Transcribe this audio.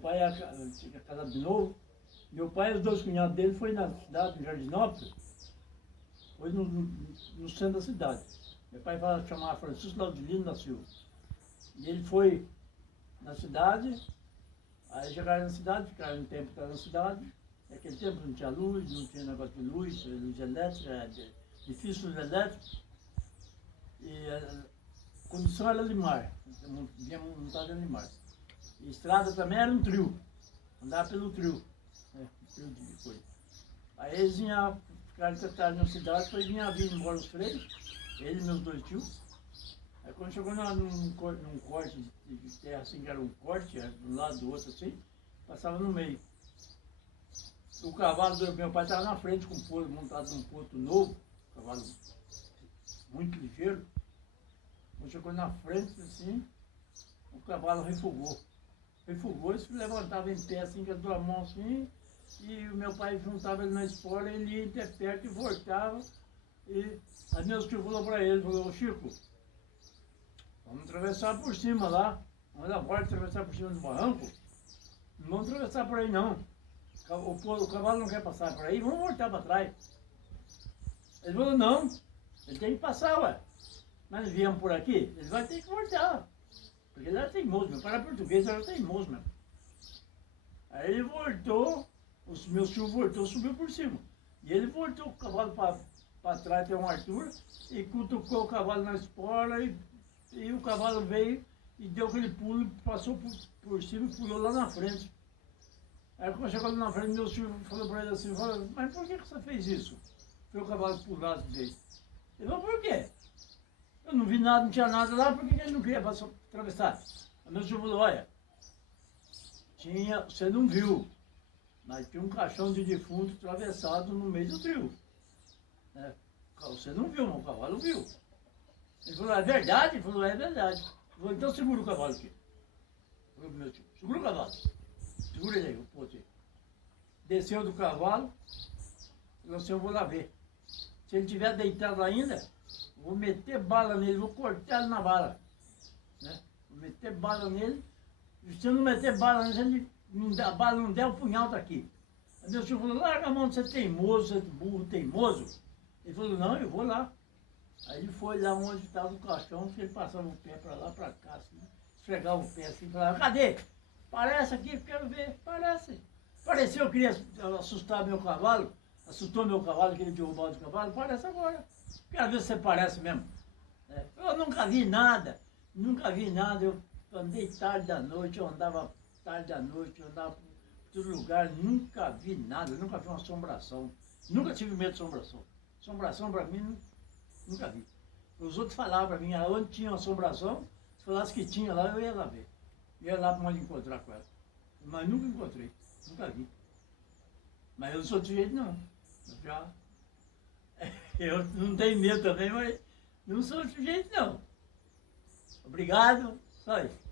pai tinha casado de novo. Meu pai e os dois cunhados dele foi na cidade de Jardinópolis, foi no centro da cidade. Meu pai chamava Francisco Laudilino da Silva. E ele foi na cidade, aí chegaram na cidade, ficaram um tempo na cidade. Naquele tempo não tinha luz, não tinha negócio de luz elétrica, era difícil luz elétrica. E a condução era Limar, vinha montada em Limar. E a estrada também era um trio, andava pelo trio, né? Trio de coisa. Aí eles ficaram tratados na cidade, depois vir embora os freios, ele e meus dois tios. Aí quando chegou num corte de terra, assim, que era um corte, era de um lado do outro assim, passava no meio. O cavalo do meu pai estava na frente, montado num ponto novo, cavalo muito ligeiro. Quando chegou na frente, assim, o cavalo refugou. Refugou e se levantava em pé, assim, com as duas mãos assim, e o meu pai juntava ele na espora, ele ia até perto e voltava. E aí meus tios falou para ele, falou, Chico, vamos atravessar por cima lá, vamos dar volta, atravessar por cima do barranco, não vamos atravessar por aí não. O cavalo não quer passar por aí, vamos voltar para trás. Ele falou, não, ele tem que passar, ué. Mas viemos por aqui, ele vai ter que voltar. Porque ele era teimoso, meu pai era português, era teimoso mesmo. Aí ele voltou, os meus tios voltou, subiu por cima. E ele voltou com o cavalo para trás, tem um Arthur, e cutucou o cavalo na espora, e o cavalo veio e deu aquele pulo, passou por cima e pulou lá na frente. Aí quando chegou lá na frente, meu tio falou para ele assim, mas por que você fez isso? Foi o cavalo pular dele. Ele falou, por quê? Eu não vi nada, não tinha nada lá, por que ele não queria atravessar? Aí meu tio falou, olha, você não viu, mas tinha um caixão de defunto atravessado no meio do trio. Né? Você não viu, mas o cavalo viu. Ele falou, é verdade? Ele falou, é verdade. Ele falou, então segura o cavalo aqui. Falou pro meu tio, segura o cavalo. Segura ele aí, o pote. Desceu do cavalo, falou assim, eu vou lá ver. Se ele estiver deitado ainda, vou meter bala nele, vou cortar ele na bala. Né? Vou meter bala nele. Se eu não meter bala nele, a bala não der, o punhal tá aqui. Aí meu tio falou, larga a mão de ser teimoso, ser burro teimoso. Ele falou, não, eu vou lá. Aí ele foi lá onde estava o caixão, que ele passava o pé para lá, para cá, assim, esfregava o pé assim, falava, cadê? Parece aqui, quero ver, parece. Pareceu que queria assustar meu cavalo, assustou meu cavalo, que ele derrubou o cavalo, parece agora. Quero ver se você parece mesmo. Eu nunca vi nada, eu andei tarde da noite, eu andava tarde da noite, eu andava por todo lugar, nunca vi nada, nunca vi uma assombração, nunca tive medo de assombração. Assombração para mim, nunca vi. Os outros falavam para mim, onde tinha uma assombração, se falasse que tinha lá, eu ia lá ver. Ia lá para onde encontrar com ela. Mas nunca encontrei, nunca vi. Mas eu não sou de jeito não. Eu não tenho medo também, mas não sou de jeito não. Obrigado, só isso.